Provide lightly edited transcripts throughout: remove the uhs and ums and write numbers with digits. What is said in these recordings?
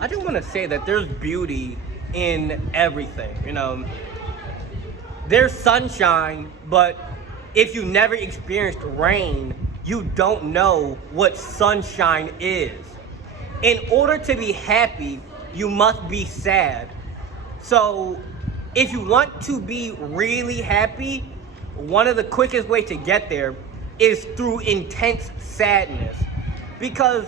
I just want to say that there's beauty in everything. There's sunshine, but if you never experienced rain, you don't know what sunshine is. In order to be happy, you must be sad. So, if you want to be really happy, one of the quickest ways to get there is through intense sadness. Because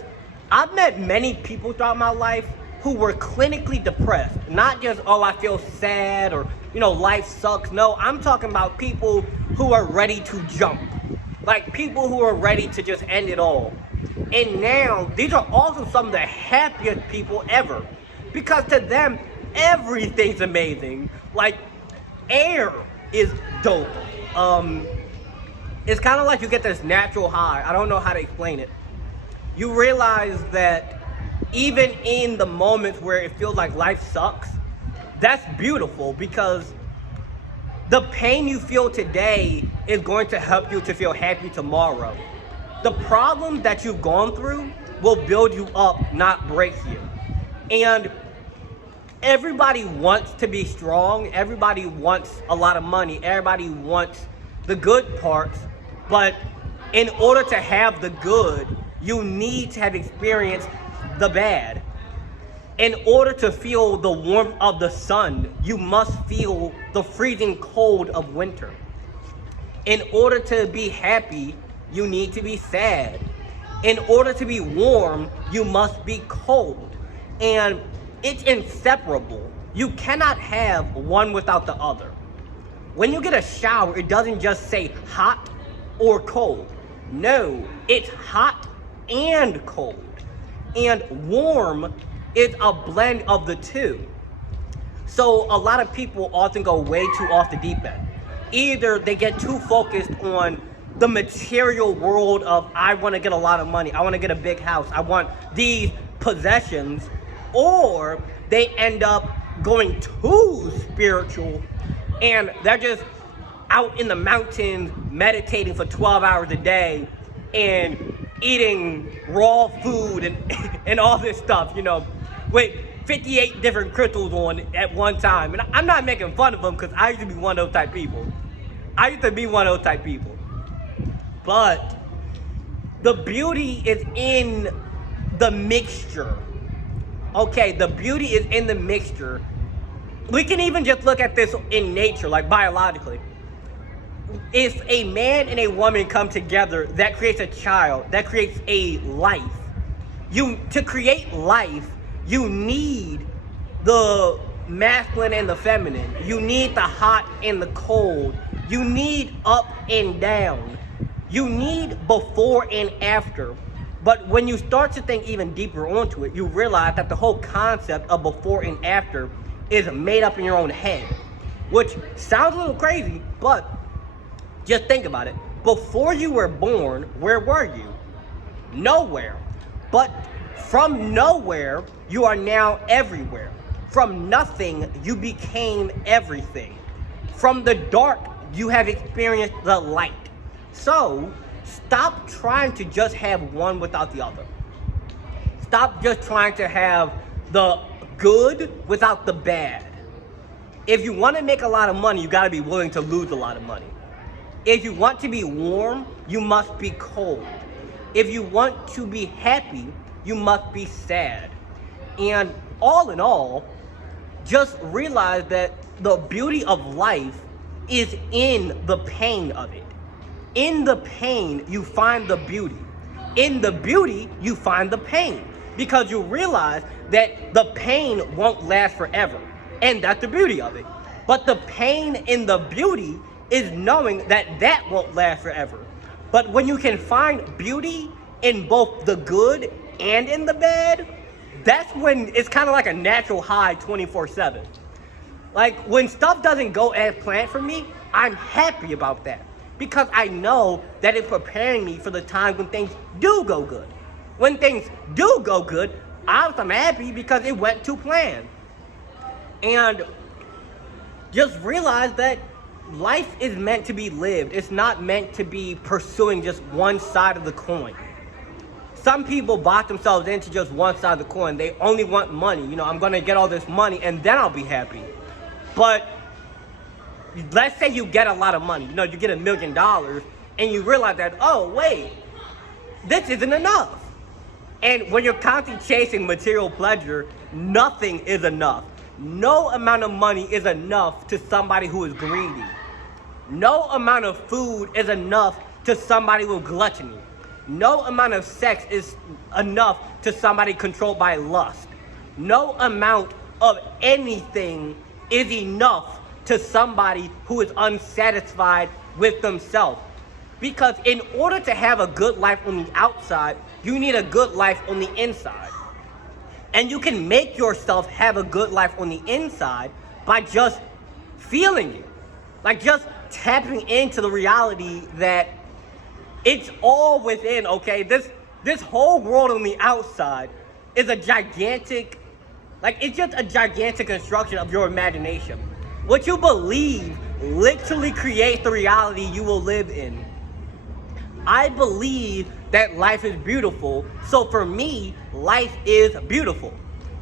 I've met many people throughout my life who were clinically depressed. Not just, oh, I feel sad or, life sucks. No, I'm talking about people who are ready to jump. Like people who are ready to just end it all. And now, these are also some of the happiest people ever. Because to them, everything's amazing. Like, air is dope. It's kind of like you get this natural high. I don't know how to explain it. You realize that even in the moments where it feels like life sucks, that's beautiful because the pain you feel today is going to help you to feel happy tomorrow. The problems that you've gone through will build you up, not break you. And everybody wants to be strong. Everybody wants a lot of money. Everybody wants the good parts. But in order to have the good, you need to have experienced the bad. In order to feel the warmth of the sun, you must feel the freezing cold of winter. In order to be happy, you need to be sad. In order to be warm, you must be cold. And it's inseparable. You cannot have one without the other. When you get a shower, it doesn't just say hot or cold. No, it's hot and cold. And warm is a blend of the two. So a lot of people often go way too off the deep end. Either they get too focused on the material world of, I want to get a lot of money, I want to get a big house, I want these possessions, or they end up going too spiritual and they're just out in the mountains meditating for 12 hours a day and eating raw food and all this stuff, with 58 different crystals on at one time. And I'm not making fun of them because I used to be one of those type people. But the beauty is in the mixture. Okay, the beauty is in the mixture. We can even just look at this in nature, like biologically. If a man and a woman come together, that creates a child, that creates a life. To create life, you need the masculine and the feminine. You need the hot and the cold. You need up and down. You need before and after. But when you start to think even deeper onto it, you realize that the whole concept of before and after is made up in your own head. Which sounds a little crazy, but just think about it. Before you were born, where were you? Nowhere. But from nowhere, you are now everywhere. From nothing, you became everything. From the dark, you have experienced the light. So, stop trying to just have one without the other. Stop just trying to have the good without the bad. If you want to make a lot of money, you got to be willing to lose a lot of money. If you want to be warm, you must be cold. If you want to be happy, you must be sad. And all in all, just realize that the beauty of life is in the pain of it. In the pain, you find the beauty. In the beauty, you find the pain. Because you realize that the pain won't last forever. And that's the beauty of it. But the pain in the beauty is knowing that won't last forever. But when you can find beauty in both the good and in the bad, that's when it's kind of like a natural high 24/7. Like when stuff doesn't go as planned for me, I'm happy about that. Because I know that it's preparing me for the time when things do go good. When things do go good, I'm happy because it went to plan. And just realize that life is meant to be lived. It's not meant to be pursuing just one side of the coin. some people box themselves into just one side of the coin. They only want money. You know, I'm going to get all this money and then I'll be happy. But let's say you get a lot of money. You know, you get $1 million and you realize that, oh, wait, this isn't enough. And when you're constantly chasing material pleasure, nothing is enough. No amount of money is enough to somebody who is greedy. No amount of food is enough to somebody with gluttony. No amount of sex is enough to somebody controlled by lust. No amount of anything is enough to somebody who is unsatisfied with themselves. Because in order to have a good life on the outside, you need a good life on the inside. And you can make yourself have a good life on the inside by just feeling it. Like just tapping into the reality that it's all within, okay? This whole world on the outside is a gigantic, like it's just a gigantic construction of your imagination. What you believe literally creates the reality you will live in. I believe that life is beautiful, so for me, life is beautiful.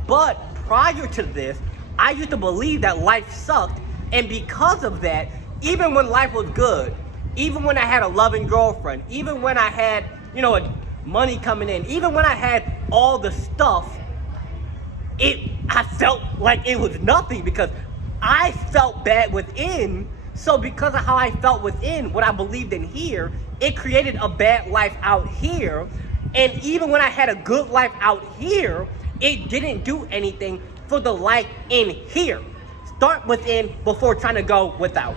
But prior to this, I used to believe that life sucked, and because of that, even when life was good, even when I had a loving girlfriend, even when I had, you know, money coming in, even when I had all the stuff, I felt like it was nothing because I felt bad within. So because of how I felt within, what I believed in here, it created a bad life out here. And even when I had a good life out here, it didn't do anything for the life in here. Start within before trying to go without.